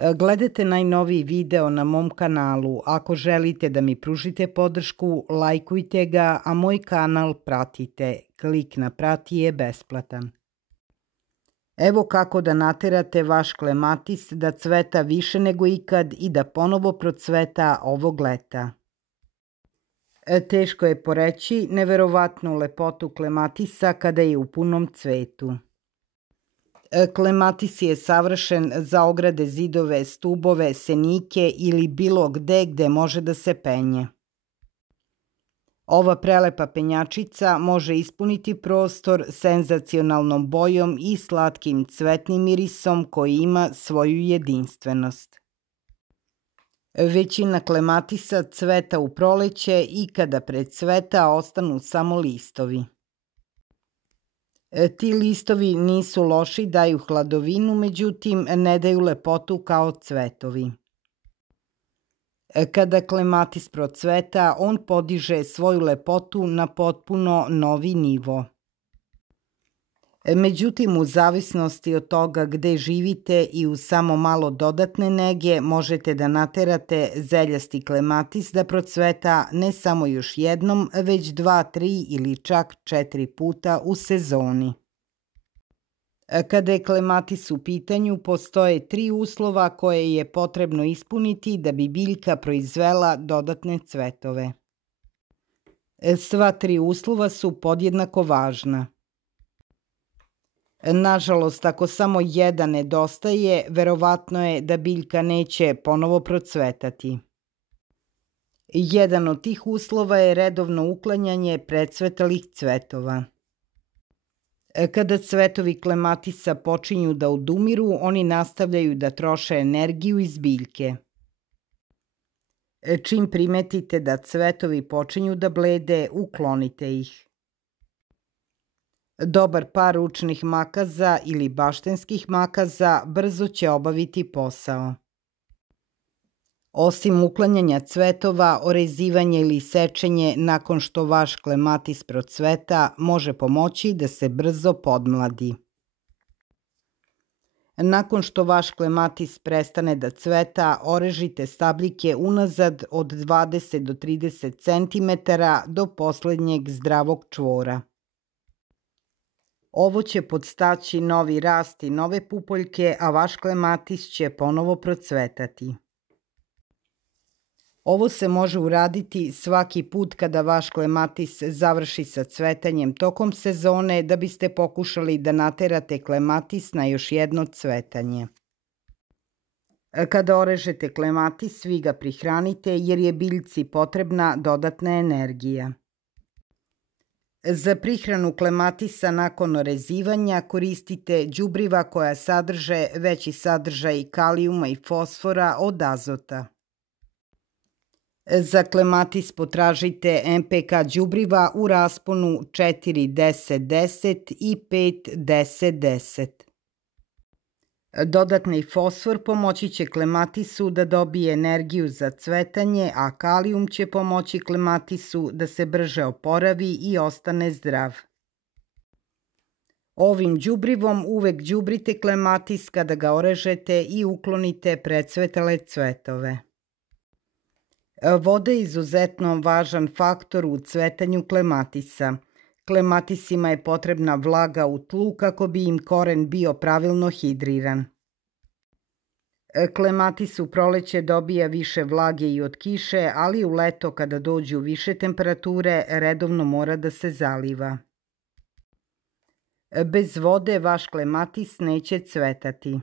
Gledajte najnoviji video na mom kanalu. Ako želite da mi pružite podršku, lajkujte ga, a moj kanal pratite. Klik na prati je besplatan. Evo kako da naterate vaš klematis da cveta više nego ikad i da ponovo procveta ovog leta. Teško je poreći neverovatnu lepotu klematisa kada je u punom cvetu. Klematis je savršen za ograde, zidove, stubove, senike ili bilo gde može da se penje. Ova prelepa penjačica može ispuniti prostor senzacionalnom bojom i slatkim cvetnim mirisom koji ima svoju jedinstvenost. Većina klematisa cveta u proleće i kada precveta ostanu samo listovi. Ti listovi nisu loši, daju hladovinu, međutim ne daju lepotu kao cvetovi. Kada klematis procveta, on podiže svoju lepotu na potpuno novi nivo. Međutim, u zavisnosti od toga gde živite i uz samo malo dodatne nege možete da naterate zeljasti klematis da procveta ne samo još jednom, već 2, 3 ili čak 4 puta u sezoni. Kada je klematis u pitanju, postoje 3 uslova koje je potrebno ispuniti da bi biljka proizvela dodatne cvetove. Sva 3 uslova su podjednako važna. Nažalost, ako samo jedan nedostaje, verovatno je da biljka neće ponovo procvetati. Jedan od tih uslova je redovno uklanjanje precvetalih cvetova. Kada cvetovi klematisa počinju da odumiru, oni nastavljaju da troše energiju iz biljke. Čim primetite da cvetovi počinju da blede, uklonite ih. Dobar par ručnih makaza ili baštenskih makaza brzo će obaviti posao. Osim uklanjanja cvetova, orezivanje ili sečenje nakon što vaš klematis procveta može pomoći da se brzo podmladi. Nakon što vaš klematis prestane da cveta, orežite stabljike unazad od 20 do 30 cm do poslednjeg zdravog čvora. Ovo će podstaći novi rast i nove pupoljke, a vaš klematis će ponovo procvetati. Ovo se može uraditi svaki put kada vaš klematis završi sa cvetanjem tokom sezone da biste pokušali da naterate klematis na još jedno cvetanje. Kada orežete klematis, vi ga prihranite jer je biljci potrebna dodatna energija. Za prihranu klematisa nakon orezivanja koristite đubriva koja sadrže veći sadržaj kalijuma i fosfora od azota. Za klematis potražite NPK đubriva u rasponu 4-10-10 i 5-10-10. Dodatni fosfor pomoći će klematisu da dobije energiju za cvetanje, a kalijum će pomoći klematisu da se brže oporavi i ostane zdrav. Ovim đubrivom uvek đubrite klematis kada ga orežete i uklonite precvetale cvetove. Voda je izuzetno važan faktor u cvetanju klematisa. Klematisima je potrebna vlaga u tlu kako bi im koren bio pravilno hidriran. Klematis u proleće dobija više vlage i od kiše, ali u leto kada dođu više temperature redovno mora da se zaliva. Bez vode vaš klematis neće cvetati.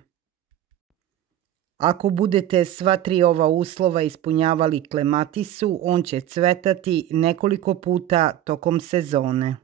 Ako budete sva 3 ova uslova ispunjavali klematisu, on će cvetati nekoliko puta tokom sezone.